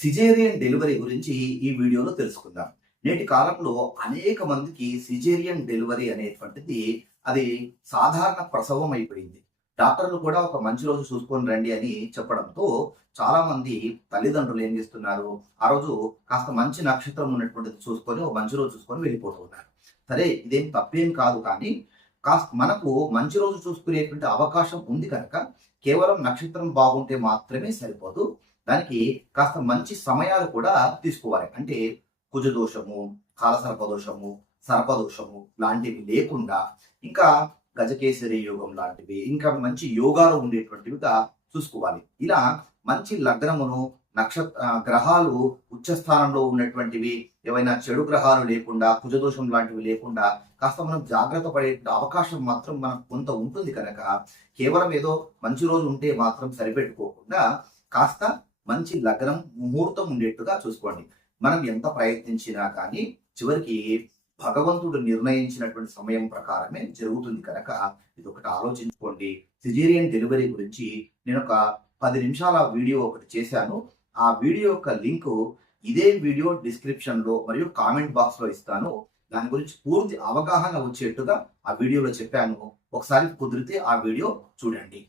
Caesarean delivery గురించి ఈ వీడియోలో తెలుసుకుందాం. నేటి కాలంలో అనేక మందికి సిజేరియన్ డెలివరీ అనేటువంటిది అది సాధారణ ప్రసవం అయిపోయింది. డాక్టర్లు కూడా ఒక మంచి రోజు చూసుకొని రండి అని చెప్పడంతో చాలా మంది తల్లిదండ్రులు ఏం చేస్తున్నారు? ఆ రోజు కాస్త మంచి నక్షత్రం ఉన్నటువంటిది చూసుకొని ఒక మంచి రోజు చూసుకొని వెళ్ళిపోతున్నారు. సరే ఇదేం తప్పేం కాదు కానీ కాస్త మనకు మంచి రోజు చూసుకునేటువంటి అవకాశం ఉంది కనుక కేవలం నక్షత్రం బాగుంటే మాత్రమే సరిపోదు. దానికి కాస్త మంచి సమయాలు కూడా తీసుకోవాలి. అంటే కుజదోషము కాలసర్పదోషము సర్పదోషము లాంటివి లేకుండా ఇంకా గజకేసరి యోగం లాంటివి ఇంకా మంచి యోగాలు ఉండేటువంటివిగా చూసుకోవాలి. ఇలా మంచి లగ్నమును నక్షత్ర గ్రహాలు ఉచ్చ స్థానంలో ఉన్నటువంటివి ఏవైనా చెడు గ్రహాలు లేకుండా కుజదోషం లాంటివి లేకుండా కాస్త మనం జాగ్రత్త పడే అవకాశం మాత్రం మనకు కొంత ఉంటుంది కనుక కేవలం ఏదో మంచి రోజు ఉంటే మాత్రం సరిపెట్టుకోకుండా కాస్త మంచి లగ్నం ముహూర్తం ఉండేట్టుగా చూసుకోండి. మనం ఎంత ప్రయత్నించినా కానీ చివరికి భగవంతుడు నిర్ణయించినటువంటి సమయం ప్రకారమే జరుగుతుంది కనుక ఇది ఒకటి ఆలోచించుకోండి. సిజేరియన్ డెలివరీ గురించి నేను ఒక పది నిమిషాల వీడియో ఒకటి చేశాను. ఆ వీడియో యొక్క లింక్ ఇదే వీడియో డిస్క్రిప్షన్లో మరియు కామెంట్ బాక్స్లో ఇస్తాను. దాని గురించి పూర్తి అవగాహన వచ్చేట్టుగా ఆ వీడియోలో చెప్పాను. ఒకసారి కుదిరితే ఆ వీడియో చూడండి.